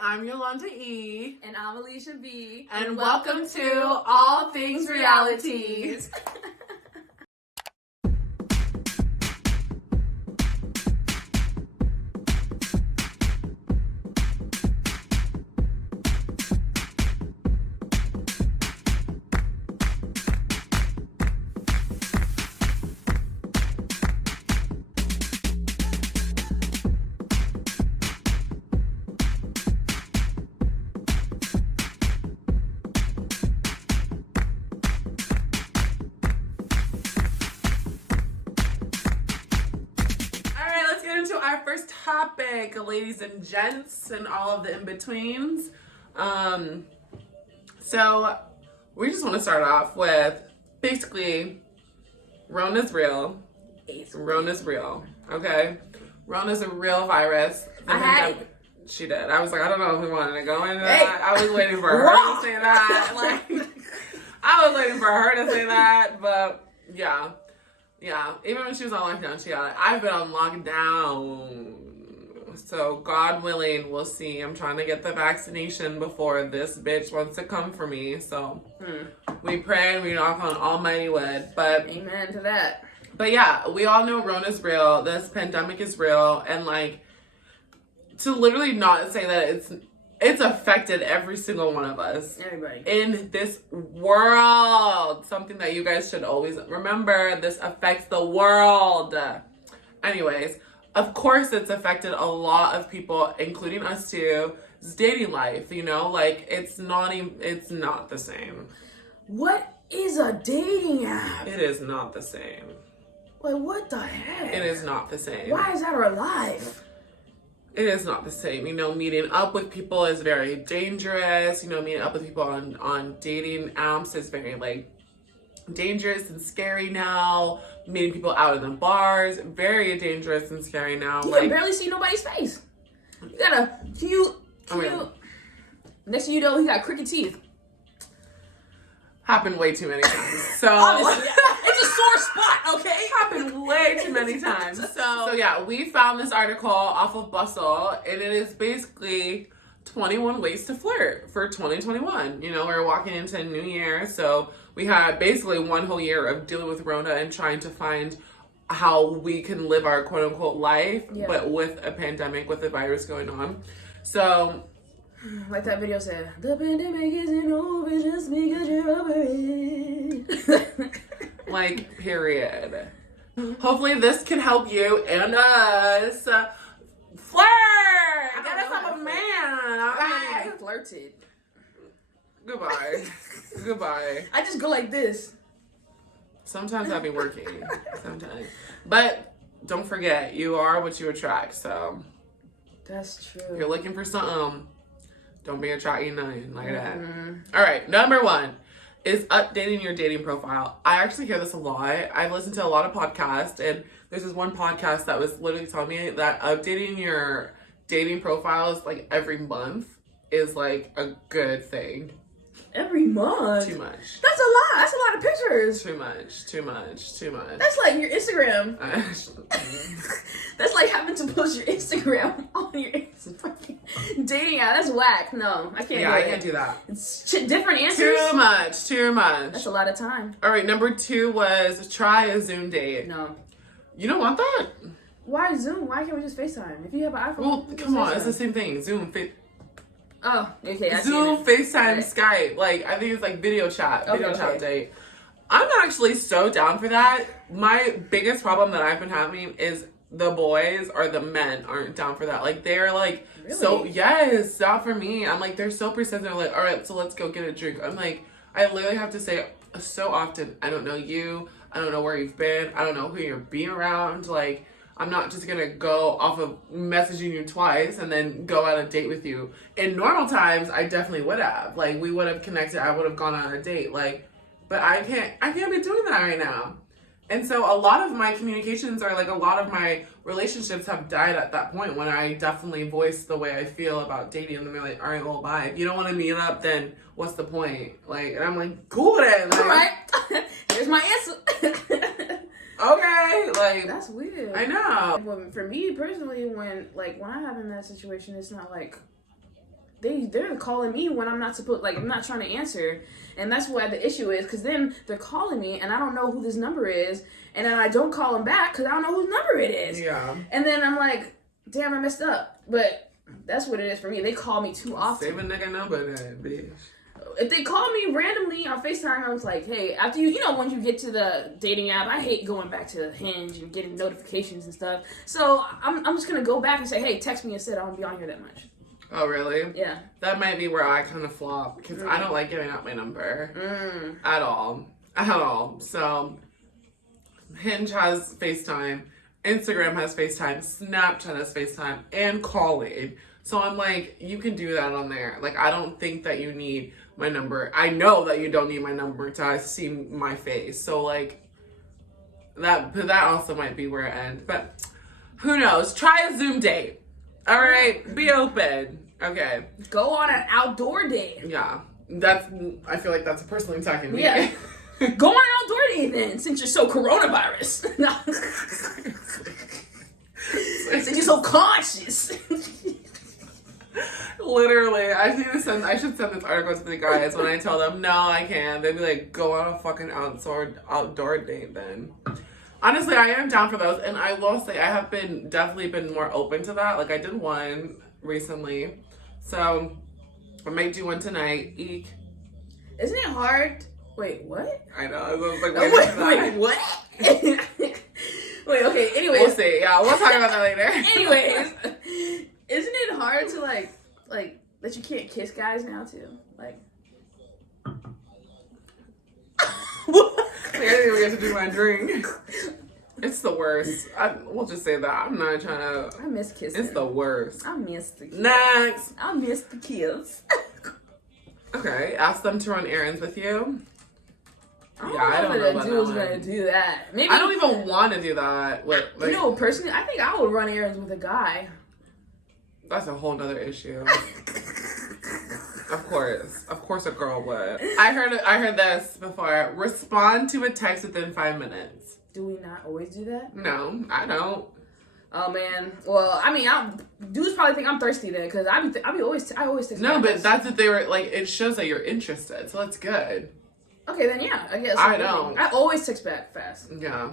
I'm Yolanda E. And I'm Alicia B. And welcome to All Things Realities. Our first topic, ladies and gents, and all of the in-betweens. So we just want to start off with basically Rona's real. Rona's real. Okay? Rona's a real virus. She did. I was like, I don't know if we wanted to go into that. I was waiting for her to say that. I was waiting for her to say that, but yeah. Yeah, even when she was on lockdown, she got it. I've been on lockdown. So, God willing, we'll see. I'm trying to get the vaccination before this bitch wants to come for me. So, we pray and we knock on almighty wood. But amen to that. But yeah, we all know Rona's real. This pandemic is real. And like, to literally not say that it's affected every single one of us. Everybody. In this world. Something that you guys should always remember. This affects the world. Anyways, of course it's affected a lot of people, including us too. It's dating life, you know? Like, it's not the same. What is a dating app? It is not the same. Like, what the heck? It is not the same. Why is that our life? It is not the same. You know, meeting up with people is very dangerous. You know, meeting up with people on dating apps is very, like, dangerous and scary now. Meeting people out in the bars, very dangerous and scary now. You can barely see nobody's face. You got a cute. Next thing you know, he got crooked teeth. Happened way too many times. So obviously, it's a sore spot, okay? Happened way too many times. So yeah, we found this article off of Bustle, and it is basically 21 ways to flirt for 2021. You know, we're walking into a new year, so we had basically one whole year of dealing with Rona and trying to find how we can live our quote unquote life, but with a pandemic, with the virus going on. So, like that video said, the pandemic isn't over just because you're over it. Like, period. Hopefully this can help you and us flirt. Get us up a man. I flirted. Goodbye. Goodbye. I just go like this. Sometimes I be working. Sometimes. But don't forget, you are what you attract. So that's true. If you're looking for something, don't be attracting nothing like that. All right, number 1 is updating your dating profile. I actually hear this a lot. I've listened to a lot of podcasts, and there's this one podcast that was literally telling me that updating your dating profiles like every month is like a good thing. Every month? Too much. That's a lot. That's a lot of pictures. Too much. That's like your Instagram. That's like having to post your Instagram on your dating app. That's whack. No, I can't. I can't do that. It's different answers. Too much. That's a lot of time. All right, number 2 was try a Zoom date. No. You don't want that? Why Zoom? Why can't we just FaceTime? If you have an iPhone, well, come on, it's the same thing. Zoom, Oh, okay. Zoom, FaceTime, Skype. Like, I think it's like video chat date. I'm actually so down for that. My biggest problem that I've been having is the boys or the men aren't down for that. Like, they're like, really? So, yes, not for me. I'm like, they're so persistent. They're like, all right, so let's go get a drink. I'm like, I literally have to say so often, I don't know you. I don't know where you've been. I don't know who you're being around. Like, I'm not just going to go off of messaging you twice and then go on a date with you. In normal times, I definitely would have. Like, we would have connected. I would have gone on a date. Like, but I can't be doing that right now. And so a lot of my communications are like a lot of my relationships have died at that point when I definitely voice the way I feel about dating and they're like, all right, well, bye. If you don't want to meet up, then what's the point? Like, and I'm like, cool then. Like, all right. Here's my answer. Okay, like that's weird. I know. But for me personally, when I'm having that situation, it's not like they're calling me when I'm not supposed, like, I'm not trying to answer. And that's why the issue is, because then they're calling me and I don't know who this number is, and then I don't call them back because I don't know whose number it is. Yeah. And then I'm like, damn, I messed up. But that's what it is for me. They call me too often. Save a nigga number then, bitch. If they call me randomly on FaceTime, I was like, hey, after you know, when you get to the dating app, I hate going back to Hinge and getting notifications and stuff. So I'm just going to go back and say, hey, text me instead. I won't be on here that much. Oh, really? Yeah. That might be where I kind of flop, because I don't like giving out my number at all. At all. So, Hinge has FaceTime, Instagram has FaceTime, Snapchat has FaceTime, and calling. So I'm like, you can do that on there. Like, I don't think that you need my number. I know that you don't need my number to see my face. So, like, that also might be where it ends. But who knows? Try a Zoom date. All right? Be open. Okay. Go on an outdoor date. Yeah. I feel like that's personally attacking me. Yeah. Go on an outdoor date then, since you're so coronavirus. No. Since you're so cautious. Literally, I should send this article to the guys when I tell them, no, I can't. They'd be like, go on a fucking outdoor date then. Honestly, I am down for those, and I will say I have definitely been more open to that. Like, I did one recently, so I might do one tonight. Eek. Isn't it hard? Wait, what? I know. I was like, wait, what? Wait, okay, anyways. We'll see. Yeah, we'll talk about that later. Anyways, isn't it hard to, like, that you can't kiss guys now, too? Like. I didn't even get to do my drink. It's the worst. We'll just say that. I'm not trying to. I miss kissing. It's the worst. I miss the kiss. Next. I miss the kiss. Okay. Ask them to run errands with you. I don't know if a dude's gonna do that. Maybe I don't even want to do that. You know, personally, I think I would run errands with a guy. That's a whole nother issue. Of course, a girl would. I heard this before. Respond to a text within 5 minutes. Do we not always do that? No, I don't. Oh man. Well, I mean, dudes probably think I'm thirsty then, because I always text. No, but that's what they were like. It shows that you're interested, so that's good. Okay, then yeah, I guess. I don't. I always text back fast. Yeah.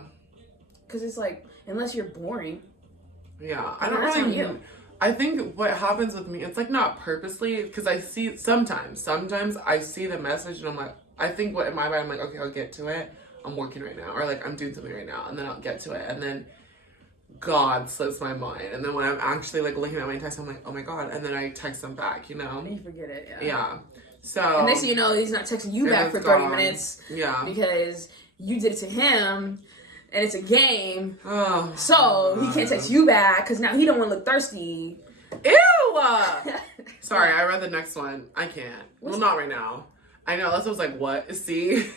Because it's like, unless you're boring. Yeah, I don't really. I think what happens with me, it's like not purposely, because I see sometimes I see the message and I'm like, I think what in my mind I'm like, okay, I'll get to it. I'm working right now, or like I'm doing something right now, and then I'll get to it, and then God slips my mind, and then when I'm actually like looking at my text, I'm like, oh my God, and then I text them back, you know? And you forget it. Yeah. Yeah. So. And next thing you know, he's not texting you back for 30 minutes. Yeah. Because you did it to him. And it's a game, oh, so he can't text you back because now he don't want to look thirsty. Ew! Sorry, I read the next one. I can't. Well, not right now. I know. That's what I was like, what? See?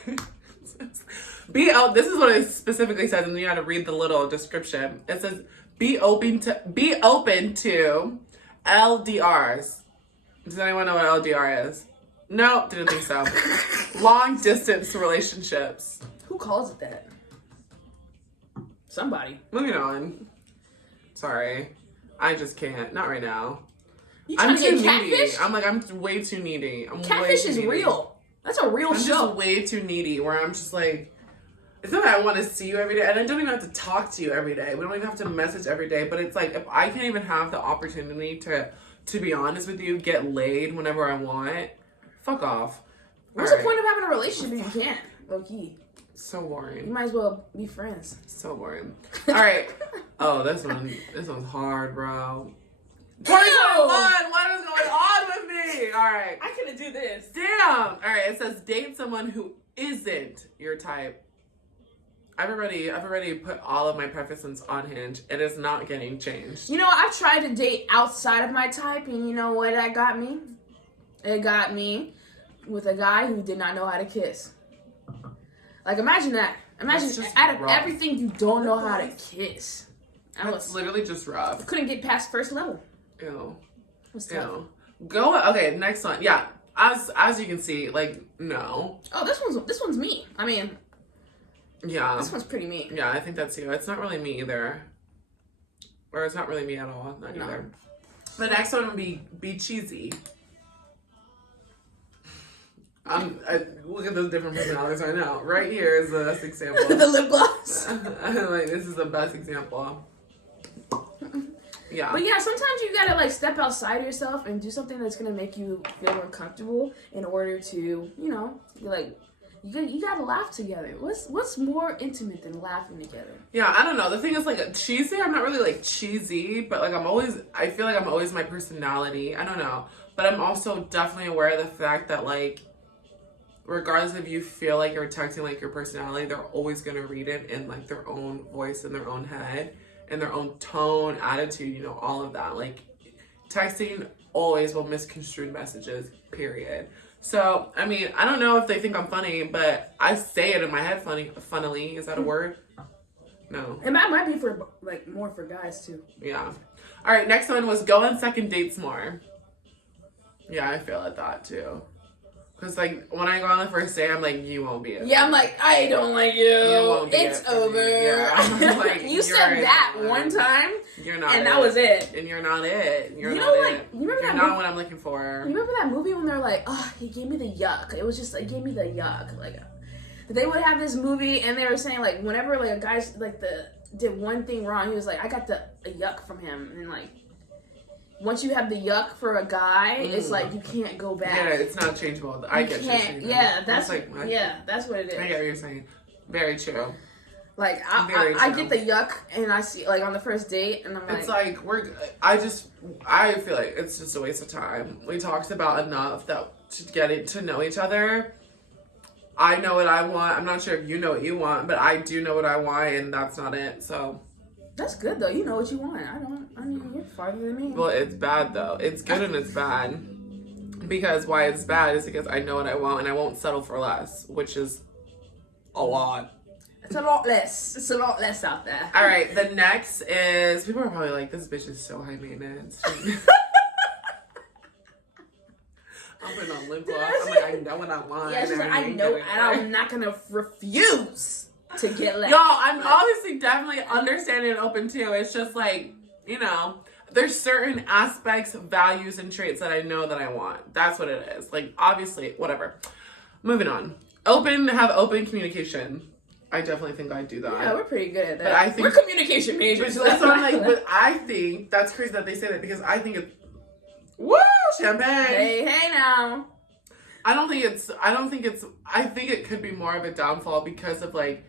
This is what it specifically says, and then you had to read the little description. It says, be open to LDRs. Does anyone know what LDR is? No, didn't think so. Long distance relationships. Who calls it that? Somebody. Moving on. Sorry. I just can't. Not right now. I'm too needy. Catfish? I'm way too needy. Catfish is real. That's a real show. I'm just way too needy where I'm just like, it's not that I want to see you every day, and I don't even have to talk to you every day. We don't even have to message every day, but it's like, if I can't even have the opportunity to be honest with you, get laid whenever I want, fuck off. What's the point of having a relationship if you can't? Low key. So boring. You might as well be friends. So boring. All right. Oh, this one's hard, bro. 2021. What is going on with me? All right. I couldn't do this. Damn. All right. It says date someone who isn't your type. I've already put all of my preferences on Hinge. It is not getting changed. You know, I've tried to date outside of my type, and you know what that got me? It got me with a guy who did not know how to kiss. Like, imagine that. Imagine out of everything, you don't know how to kiss. That's literally just rough. Couldn't get past first level. Ew. What's tough? Okay, next one. Yeah. As you can see, like, no. Oh, this one's me. I mean, yeah. This one's pretty me. Yeah, I think that's you. It's not really me either. Or it's not really me at all. Not either. The next one would be cheesy. Look at those different personalities right now. Right here is the best example. The lip gloss. Like, this is the best example. Yeah. But yeah, sometimes you gotta like step outside yourself and do something that's gonna make you feel more comfortable in order to, you know, like you gotta laugh together. What's more intimate than laughing together? Yeah, I don't know. The thing is, like, cheesy. I'm not really like cheesy, but like I feel like I'm always my personality. I don't know, but I'm also definitely aware of the fact that like, regardless if you feel like you're texting like your personality, they're always gonna read it in like their own voice, in their own head, in their own tone, attitude, you know, all of that. Like, texting always will misconstrue messages, period. So, I mean, I don't know if they think I'm funny, but I say it in my head funnily. Is that a word? No. And that might be for, like, more for guys, too. Yeah. All right, next one was go on second dates more. Yeah, I feel like that, too. Because, like, when I go on the first date, I'm like, you won't be it. Yeah, I'm like, I don't like you. You won't be it's it over. Yeah. Like, you said that one time. You're not and it. that was it. And you're not it. You're you not know, it. like, you remember you're that not movie? what I'm looking for. You remember that movie when they're like, oh, he gave me the yuck. It was just, like, gave me the yuck. Like, they would have this movie, and they were saying, like, whenever, like, a guy's, like, did one thing wrong, he was like, I got a yuck from him. And, like, once you have the yuck for a guy, it's like you can't go back. Yeah, it's not changeable. I get you saying. Yeah, that's like, that's what it is. I get what you're saying. Very true. Like I get the yuck, and I see like on the first date, and I'm like, it's like I feel like it's just a waste of time. We talked about enough that to get to know each other. I know what I want. I'm not sure if you know what you want, but I do know what I want, and that's not it. So. That's good though. You know what you want. I mean, you're farther than me. Well, it's bad though. It's good and it's bad. Because why it's bad is because I know what I want and I won't settle for less, which is a lot. It's a lot less. It's a lot less out there. All right, the next is people are probably like, this bitch is so high maintenance. I'm putting on lip gloss. I'm like, I know what I want. Yeah, she's like, I know, and I'm not gonna refuse to get less. Y'all, I'm obviously definitely understanding and open too. It's just like, you know, there's certain aspects, values, and traits that I know that I want. That's what it is. Like, obviously, whatever. Moving on. Have open communication. I definitely think I do that. Yeah, we're pretty good at that. But I think, we're communication majors. That's what I'm like, but I think that's crazy that they say that because I think it's woo champagne. Hey now. I think it could be more of a downfall because of like,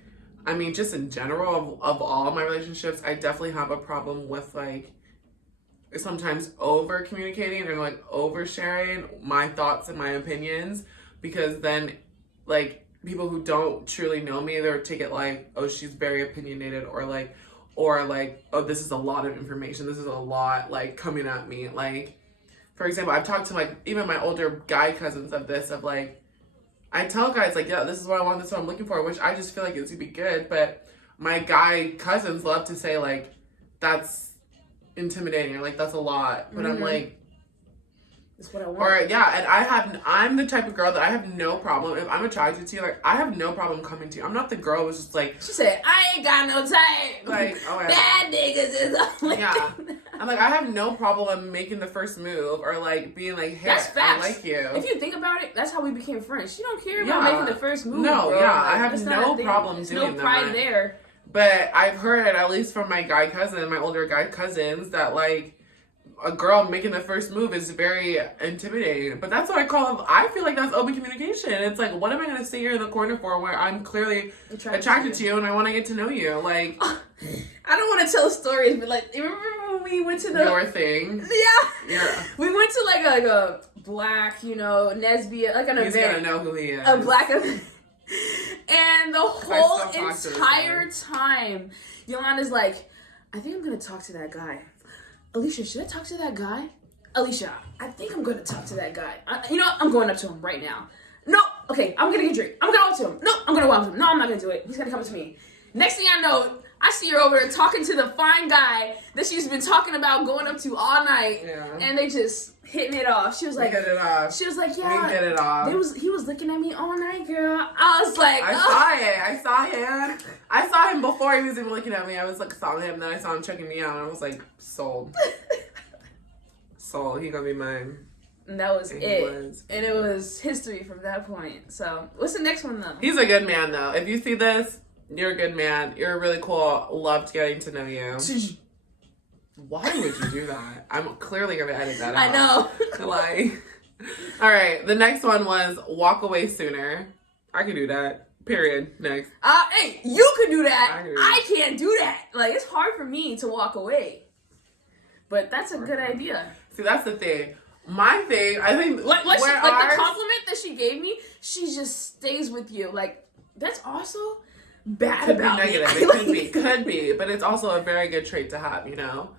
I mean, just in general of all my relationships, I definitely have a problem with like sometimes over communicating and like oversharing my thoughts and my opinions, because then like people who don't truly know me, they'll take it like, oh, she's very opinionated, or like, oh, this is a lot of information. This is a lot like coming at me. Like, for example, I've talked to like even my older guy cousins of this, of like, I tell guys like, yeah, this is what I want, this is what I'm looking for, which I just feel like it's gonna be good. But my guy cousins love to say like, that's intimidating, or like that's a lot. But I'm like, that's what I want. Or yeah, and I'm the type of girl that I have no problem if I'm attracted to you. Like I have no problem coming to you. I'm not the girl who's just like, she said, I ain't got no type. Like, oh yeah, bad niggas is only. Yeah, I'm like, I have no problem making the first move or like being like, hey, that's facts. I like you. If you think about it, that's how we became friends. She don't care about making the first move. No, bro. yeah, like, I have no problem doing that. No pride there. But I've heard, at least from my guy cousin, my older guy cousins, that like a girl making the first move is very intimidating. But that's what I feel like that's open communication. It's like, what am I going to sit here in the corner for where I'm clearly attracted to you and I want to get to know you? Like, I don't want to tell stories, but like, you remember when we went to your thing? Yeah. We went to like a black, lesbian, like an event. He's going to know who he is. A black event. And the whole entire time, Yolanda's like, I think I'm going to talk to that guy. Alicia, should I talk to that guy? Alicia, I think I'm going to talk to that guy. I'm going up to him right now. No, okay, I'm going to get a drink. I'm going to go up to him. No, I'm going to walk up to him. No, I'm not going to do it. He's going to come up to me. Next thing I know, I see her over there talking to the fine guy that she's been talking about going up to all night. Yeah. And they just hitting it off. She was like, hit it off. She was like, yeah. We hit it off. He was looking at me all night, girl. I was like, I saw him. I saw him before he was even looking at me. I was like, saw him. Then I saw him checking me out. And I was like, sold. Sold. He gonna be mine. And that was it. And it was history from that point. So, what's the next one, though? He's a good man, though. If you see this, you're a good man. You're really cool. Loved getting to know you. Why would you do that? I'm clearly going to edit that out. I know. Like, all right. The next one was walk away sooner. I can do that. Period. Next. Hey, you could do that. I can't do that. Like, it's hard for me to walk away. But that's a good idea. See, that's the thing. My thing, I think, like the compliment that she gave me, she just stays with you. Like, that's also bad could about be negative. me. It could be, but it's also a very good trait to have, you know.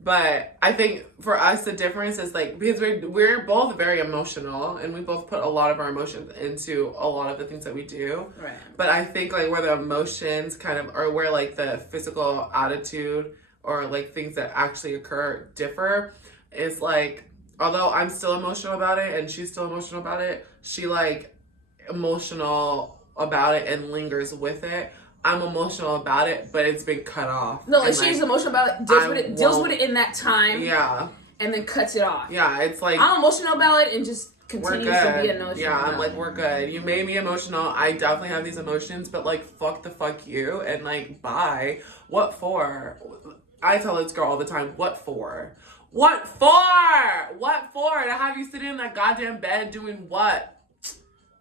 But I think for us, the difference is like because we're both very emotional, and we both put a lot of our emotions into a lot of the things that we do. Right. But I think like where the emotions kind of, or where like the physical attitude or like things that actually occur differ, is like. Although I'm still emotional about it and she's still emotional about it, she like emotional about it and lingers with it. I'm emotional about it, but it's been cut off. No, like she's emotional about it, deals with it in that time. Yeah. And then cuts it off. Yeah, it's like I'm emotional about it and just continues to be emotional. Yeah, I'm like, we're good. You made me emotional. I definitely have these emotions, but like fuck you and like bye. What for? I tell this girl all the time, what for? What for? What for? To have you sitting in that goddamn bed doing what?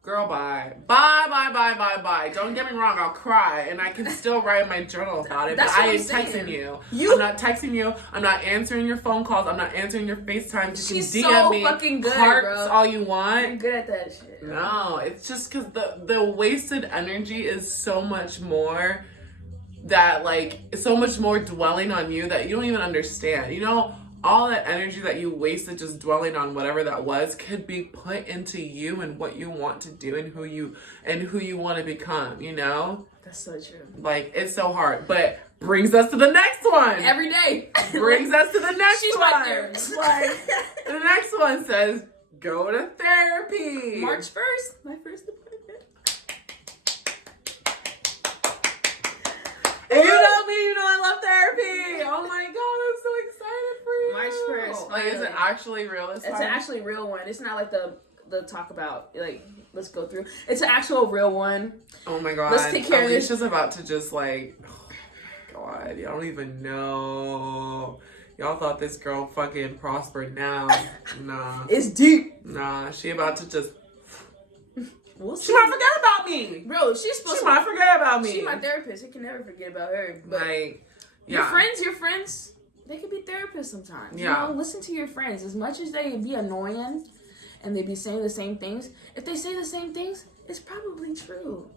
Girl, bye. Bye. Don't get me wrong, I'll cry. And I can still write in my journal about it. But I am texting you. I'm not texting you. I'm not answering your phone calls. I'm not answering your FaceTime. You can DM me. Fucking good, hearts bro. all you want. You're good at that shit. No, it's just because the wasted energy is so much more that, like, so much more dwelling on you that you don't even understand. You know, all that energy that you wasted just dwelling on whatever that was could be put into you and what you want to do and who you want to become, you know? That's so true. Like, it's so hard. But brings us to the next one. Every day. Brings us to the next She's one. right there. Like, the next one says, go to therapy. March 1st, my first appointment. If you know me, you know I love therapy. Oh my god, I'm so excited for you. March 1st. Like, is it actually real this time? It's an actually real one. It's not like the talk about, like, let's go through. It's an actual real one. Oh my god. Let's take care of this. Alicia's about to just like, oh my god, y'all don't even know. Y'all thought this girl fucking prospered now. Nah. It's deep. Nah, she about to just... We'll see. She might forget about me. Bro, she's supposed to... She might forget about me. She's my therapist. He can never forget about her. But like, yeah. Your friends, they can be therapists sometimes. Yeah. You know, listen to your friends. As much as they be annoying and they be saying the same things, if they say the same things, it's probably true.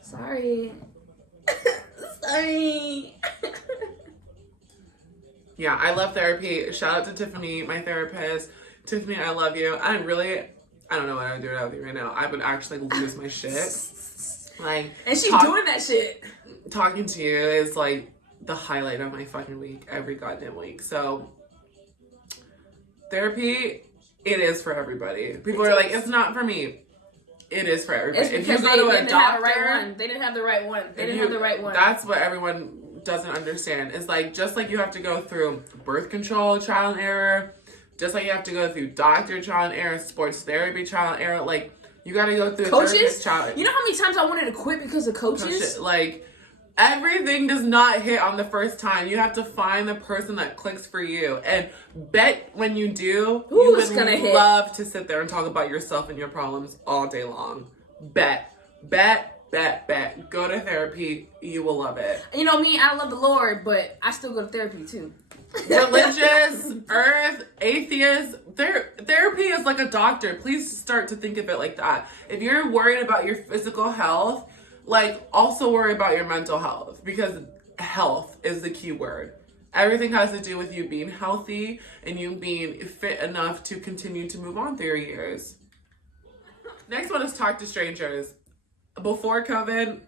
Sorry. Sorry. Yeah, I love therapy. Shout out to Tiffany, my therapist. Tiffany, I love you. I don't know what I would do without you right now. I would actually lose my shit. Like, and she's doing that shit. Talking to you is like the highlight of my fucking week, every goddamn week. So, therapy, it is for everybody. People are like, it's not for me. It is for everybody. It's because if you go to a doctor, they didn't have the right one. They didn't have the right one. That's what everyone doesn't understand. It's like, just like you have to go through birth control, trial and error, just like you have to go through doctor trial and error, sports therapy trial and error, like, you gotta go through coaches. Trial. You know how many times I wanted to quit because of coaches? Like, everything does not hit on the first time. You have to find the person that clicks for you. And bet when you do, you would love to sit there and talk about yourself and your problems all day long. Bet. Go to therapy. You will love it. You know me, I love the Lord, but I still go to therapy too. Religious, earth, atheist, therapy is like a doctor. Please start to think of it like that. If you're worried about your physical health, like, also worry about your mental health, because health is the key word. Everything has to do with you being healthy and you being fit enough to continue to move on through your years. Next one is talk to strangers. Before COVID,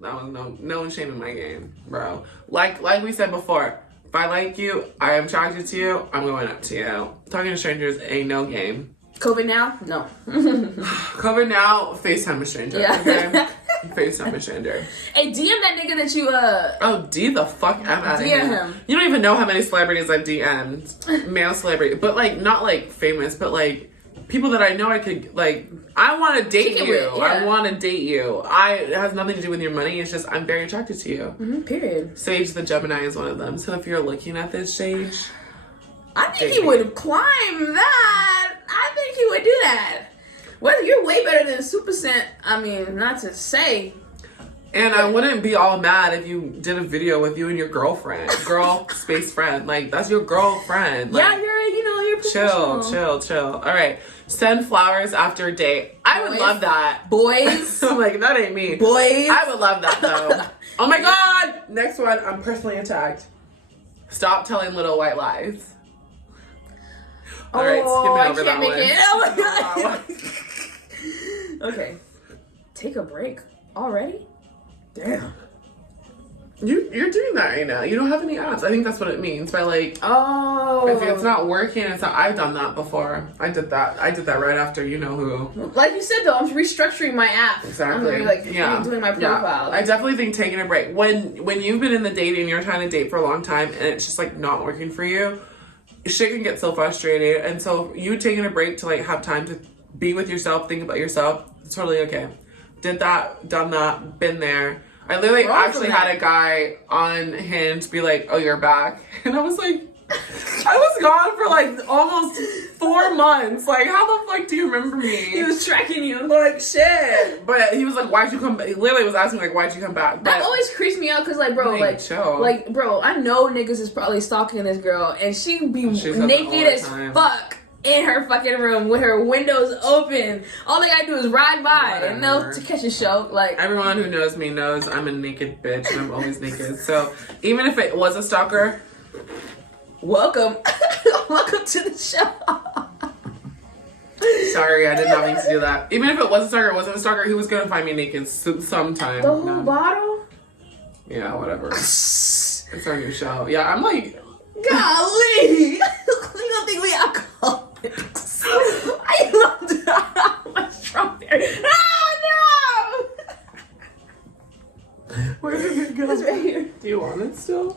that was no shame in my game, bro. Like we said before, if I like you, I am attracted to you, I'm going up to you. Talking to strangers ain't no game. COVID now? No. COVID now, FaceTime a stranger. Yeah. Okay? FaceTime Shander. Hey, DM that nigga that you Oh, D the fuck out of DM him. him. You don't even know how many celebrities I've DM'd. Male celebrity. But like not like famous, but like people that I know I could like I wanna date you. Yeah. I wanna date you. It has nothing to do with your money, it's just I'm very attracted to you. Period. Sage the Gemini is one of them. So if you're looking at this, Sage, I think he would climb that. I think he would do that. Well, you're way better than Super Scent. I mean, not to say. and I wouldn't be all mad if you did a video with you and your girlfriend. Girl space friend. Like that's your girlfriend. Like, Yeah, you're professional. chill. All right. Send flowers after a date. I would love that. Boys. I'm like, that ain't me. Boys. I would love that though. Oh my god! Next one, I'm personally attacked. Stop telling little white lies. All right, skip me over that one. Oh my god. Okay. Take a break already? Damn. You're doing that right now. You don't have any apps. I think that's what it means by like. Oh. If it's not working, it's not. I've done that before. I did that right after you know who. Like you said though, I'm restructuring my app. Exactly. I'm like doing my profile. Yeah. I definitely think taking a break when you've been in the dating, you're trying to date for a long time, and it's just like not working for you. Shit can get so frustrating, and so you taking a break to like have time to be with yourself, think about yourself. It's totally okay. Did that, done that, been there. I literally actually had a guy on Hinge be like, "Oh, you're back," and I was like, I was gone for like almost 4 months. Like, how the fuck do you remember me? He was tracking you. Like, shit. But he was like, why'd you come back? He literally was asking, like, why'd you come back? But that always creeps me out because, like, bro, bro, I know niggas is probably stalking this girl and she be naked as fuck in her fucking room with her windows open. All they gotta do is ride by and they'll catch a show. Like, everyone who knows me knows I'm a naked bitch and I'm always naked. So even if it was a stalker, welcome. Welcome to the show. Sorry, I did not mean to do that. Even if it was a stalker, it wasn't a stalker, he was gonna find me naked sometime. The whole bottle? Yeah, whatever. It's our new show. Yeah, I'm like, golly. You don't think we alcoholics? I loved how much strawberry. Oh no! Where did it go? It's right here. Do you want it still?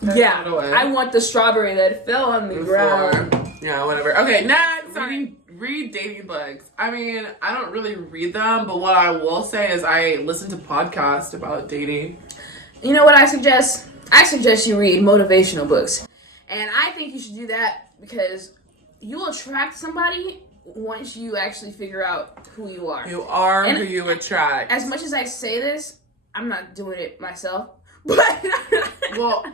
Yeah, I want the strawberry that fell on the ground. Yeah, whatever. Okay, next. Read dating books. I mean, I don't really read them, but what I will say is I listen to podcasts about dating. You know what I suggest? I suggest you read motivational books. And I think you should do that because you'll attract somebody once you actually figure out who you are. You are who you attract. As much as I say this, I'm not doing it myself. But well,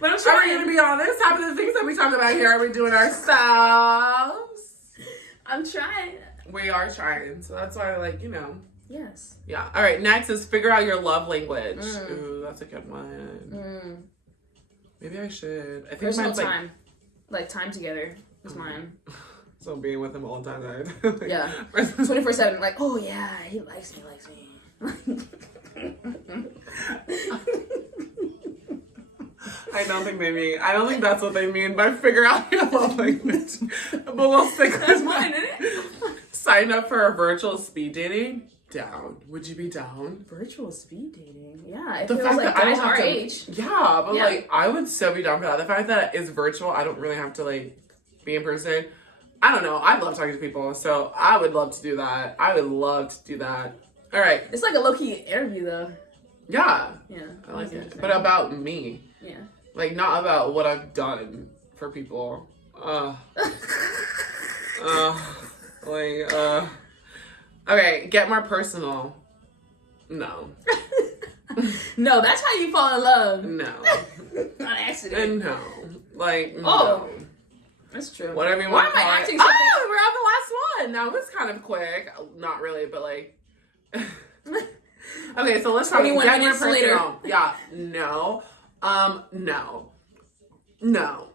but I'm trying. Are we gonna be honest? Half of the things that we talk about here are we doing ourselves? I'm trying. We are trying, so that's why, like, you know. Yes. Yeah. All right. Next is figure out your love language. Ooh, that's a good one. Maybe I should. I think personal time, like time together, is mine. So being with him all the time, right? Yeah. 24/7. Like, oh yeah, he likes me. I don't think that's what they mean by figure out your love language. But we'll stick with mine, isn't it? Sign up for a virtual speed dating. Down. Would you be down? Virtual speed dating? Yeah. The fact that I don't have to, age. Yeah, but like I would so be down for that. The fact that it's virtual, I don't really have to like be in person. I don't know. I love talking to people, so I would love to do that. All right. It's like a low-key interview though. Yeah. Yeah. I like it. But about me. Yeah. Like, not about what I've done for people. Okay, get more personal. No. No, that's how you fall in love. No. On accident. No. Like, no. That's true. Whatever you want to call it. Why am I acting something? Oh, we're on the last one. That was kind of quick. Not really, but like... Okay, so let's talk about get more personal. Later. Yeah, no. No. No.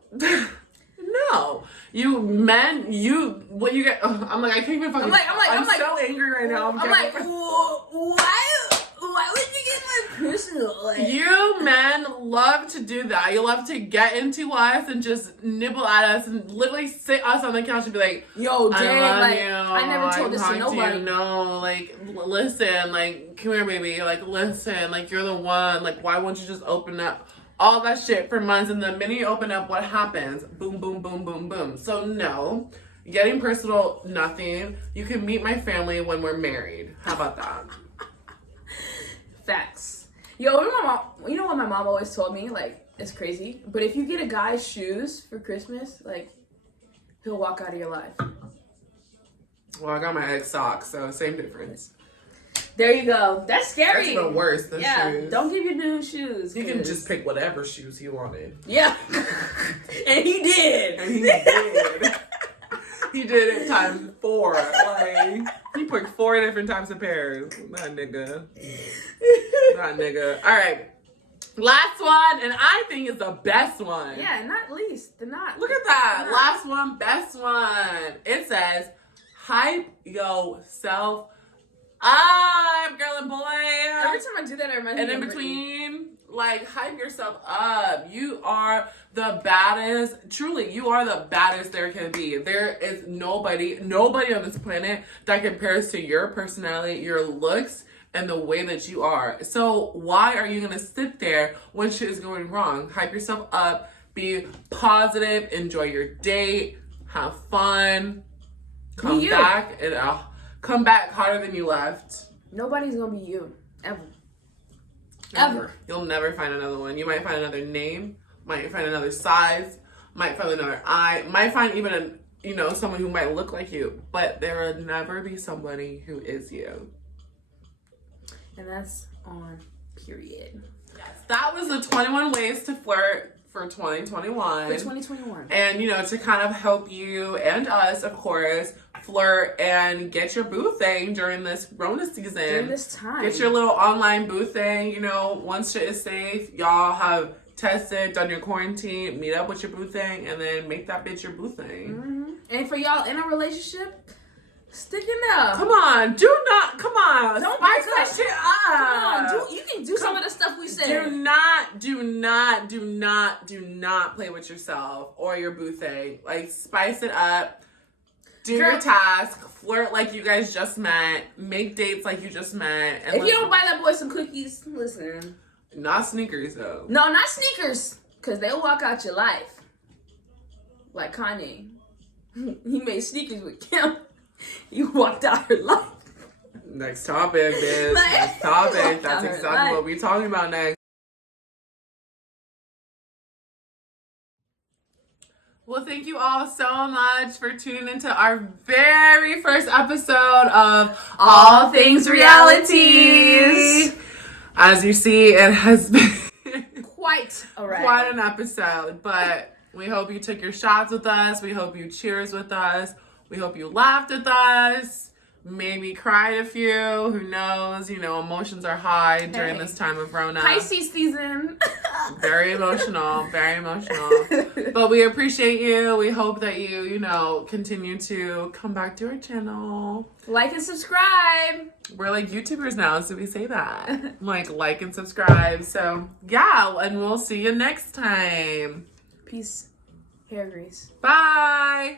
What you get, I'm like, I can't even fucking, I'm so angry right now. I'm like, why would you get my this is like... You men love to do that. You love to get into us and just nibble at us and literally sit us on the couch and be like, yo, I dang, love like, you. I never told this to nobody. No, like, listen, like, come here, baby. Like, listen, like, you're the one. Like, why won't you just open up? All that shit for months, and the minute you open up, what happens? Boom, boom, boom, boom, boom. So no, getting personal, nothing. You can meet my family when we're married. How about that? Facts. Yo, you know what my mom always told me? Like, it's crazy, but if you get a guy shoes for Christmas, like, he'll walk out of your life. Well, I got my ex socks, so same difference. There you go. That's scary. That's even worse than shoes. Don't give your dude shoes. You can just pick whatever shoes he wanted. Yeah. And he did. And he did. He did it times 4. Like, he picked 4 different types of pairs. That nigga. That nigga. All right. Last one, and I think is the best one. Yeah, not least. Look at that. Last one, best one. It says, hype yourself up, girl and boy. Every time I do that, I remember. And in between, like, hype yourself up. You are the baddest. Truly, you are the baddest there can be. There is nobody on this planet that compares to your personality, your looks, and the way that you are. So why are you gonna sit there when shit is going wrong? Hype yourself up. Be positive. Enjoy your date. Have fun. Come back and come back hotter than you left. Nobody's gonna be you. Ever. You'll never find another one. You might find another name, might find another size, might find another eye, might find even someone who might look like you, but there will never be somebody who is you. And that's on period. Yes, that was the 21 Ways to Flirt for 2021. For 2021. And, to kind of help you and us, of course, flirt and get your boo thing during this Rona season. During this time. Get your little online boo thing. Once shit is safe, y'all have tested, done your quarantine, meet up with your boo thing, and then make that bitch your boo thing. Mm-hmm. And for y'all in a relationship, stick it up. Come on. Don't spice that shit up. Come on. You can do some of the stuff we said. Do not play with yourself or your boo thing. Like, spice it up. Do your task. Flirt like you guys just met. Make dates like you just met. And if you don't buy that boy some cookies, listen. Not sneakers, though. No, not sneakers. Because they'll walk out your life. Like Kanye. He made sneakers with Kim. You walked out her life. Next topic, bitch. Next topic. That's exactly what we're talking about next. Well, thank you all so much for tuning into our very first episode of All Things Realities. As you see, it has been quite an episode, but we hope you took your shots with us. We hope you cheers with us. We hope you laughed with us. Maybe cried a few. Who knows? Emotions are high during this time of Rona. Pisces season. Very emotional. Very emotional. But we appreciate you. We hope that you, continue to come back to our channel. Like and subscribe. We're like YouTubers now, so we say that. like and subscribe. So, yeah. And we'll see you next time. Peace. Hair grease. Bye.